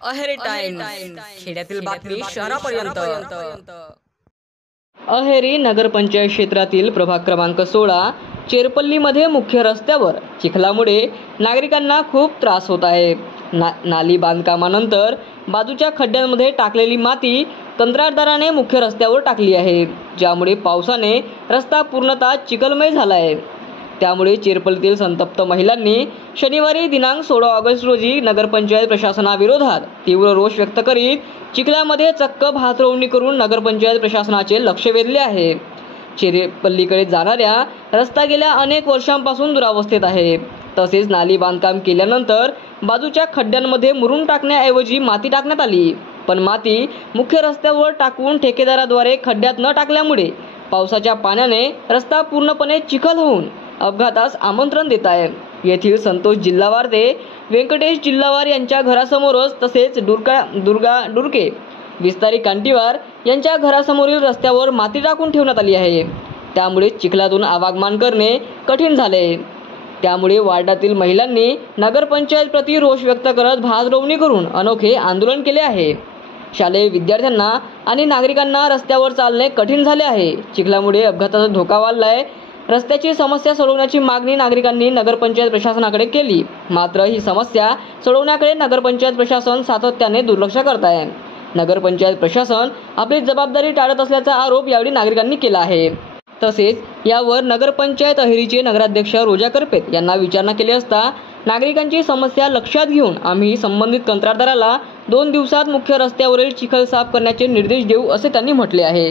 Aheri times, खेड्यातील बातमी शहरापर्यंत। अहेरी नगरपंचायत क्षेत्रातील प्रभाग क्रमांक 16 चेरपल्लीमध्ये मुख्य रस्त्यावर चिखलामुळे नागरिकांना खूप त्रास होत आहे। नाली बांधकामानंतर बाजूच्या खड्ड्यांमध्ये टाकलेली माती कंत्राटदाराने मुख्य रस्त्यावर टाकली आहे, ज्यामुळे पावसाने रस्ता पूर्णतः चिखलमय झाला आहे। त्यामुळे चेरपल्लीतील संतप्त महिलांनी शनिवारी दिनांक 16 ऑगस्ट रोजी नगरपंचायत प्रशासनाविरोधात तीव्र रोष व्यक्त करीत चिखलामध्ये चक्क भातरवणी करून नगरपंचायत प्रशासनाचे लक्ष वेधले आहे। चेरपल्लीकडे जाणाऱ्या रस्ता गेल्या अनेक वर्षांपासून दुरावस्थेत आहे। तसेच नाली बांधकाम केल्यानंतर बाजूच्या खड्ड्यांमध्ये मुरुम टाकण्याऐवजी माती टाकण्यात आली, पण माती मुख्य रस्त्यावर टाकून ठेकेदाराद्वारे खड्ड्यात न टाकल्यामुळे पावसाच्या पाण्याने रस्ता पूर्णपणे चिखल होऊन अपघातास आमंत्रण देत आहे। येथील संतोष जिल्हावार ते व्यंकटेश जिल्हावार यांच्या घरासमोरच तसेच दुर्गा डुरके विस्तारी कांटीवार यांच्या घरासमोरील रस्त्यावर माती टाकून ठेवण्यात आली आहे। त्यामुळे चिखलातून आवागमन करणे कठीण झाले। त्यामुळे वार्डातील महिलांनी नगरपंचायत प्रति रोष व्यक्त करत भातरवणी करून अनोखे आंदोलन केले आहे। शालेय विद्यार्थ्यांना आणि नागरिकांना रस्त्यावर चालणे कठीण झाले आहे। चिखलामुळे अपघाताचा धोका वाढलाय। रस्त्याची समस्या सोडवण्याची मागणी नागरिकांनी नगरपंचायत प्रशासनाकडे केली, मात्र ही समस्या सोडवण्याकडे नगरपंचायत प्रशासन सातत्याने दुर्लक्ष करत आहे। नगरपंचायत प्रशासन आपली जबाबदारी टाळत असल्याचा आरोप यावेळी नागरिकांनी केला आहे। तसेच यावर नगरपंचायत अहेरीचे नगराध्यक्ष रोजा करपेत यांना विचारणा केली असता नागरिकांची समस्या लक्षात घेऊन आम्ही संबंधित कंत्राटदाराला 2 दिवसात मुख्य रस्त्यावरील चिखल साफ करण्याचे निर्देश देऊ असे त्यांनी म्हटले आहे।